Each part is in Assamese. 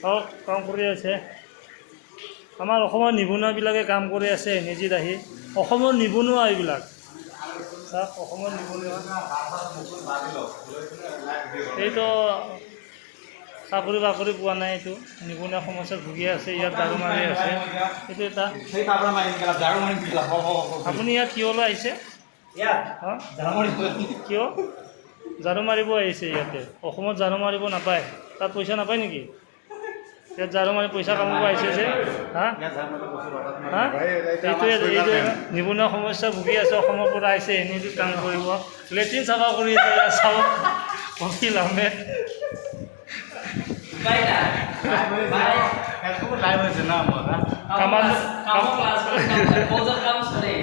কাম কৰি আছে আমাৰ অসমৰ নিবনুৱাবিলাকে কাম কৰি আছে NAG-ত আহি অসমৰ নিবনুৱা এইবিলাক চাওক অসমৰ নিবনুৱা এইটো চাকৰি বাকৰি পোৱা নাই এইটো নিবনুৱা সমস্যাত ভুগি আছে ইয়াত ঝাৰু মাৰি আছে এইটো এটা আপুনি ইয়াত কিয়লৈ আহিছে কিয় ঝাৰু মাৰিব আহিছে ইয়াতে অসমত ঝাৰু মাৰিব নাপায় তাত পইচা নাপায় নেকি ইয়াত ঝাৰু মাৰি পইচা কামাব আহিছে যে এইটোৱে নিবনুৱা সমস্যা ভুগি আছে অসমৰ পৰা আহিছে NAG-ত কাম কৰিব লেট্ৰিন চাফা কৰি আছে ইয়াত চাওক অখিল আহমেদ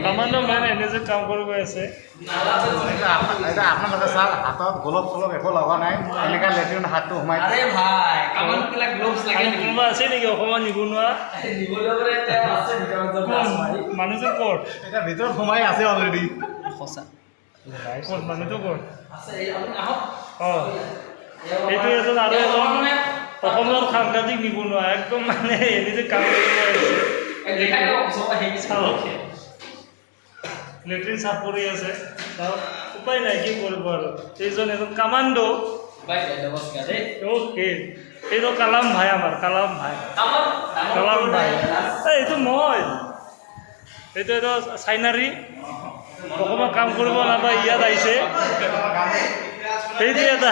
কামাণ্ডো মেন NAG-ত কাম কৰিব আছে আপোনালোকে চাওক হাতত গোলপ চলপ একো লগা নাই এনেকুৱা লেট্ৰিন হাতটো সোমাই কোনোবা আছে নেকি অসমৰ নিবনুৱা মানুহজন ক'ত এতিয়া ভিতৰত সোমাই আছে অলৰেডি সঁচা ক'ত মানুহটো ক'ত অঁ এইটো এজন আৰু এজন অসমৰ সাংঘাতিক নিবনুৱা একদম মানে NAG-ত কাম কৰিব আহিছে চাওক লেট্ৰিন চাফ কৰি আছে চাওক উপায় নাই কি কৰিব আৰু এইজন এজন কামাণ্ডো এইটো কালাম ভাই আমাৰ কালাম ভাই এইটো মই এইটো চাইনাৰী অসমত কাম কৰিব নাপায় ইয়াত আহিছে এইটো এটা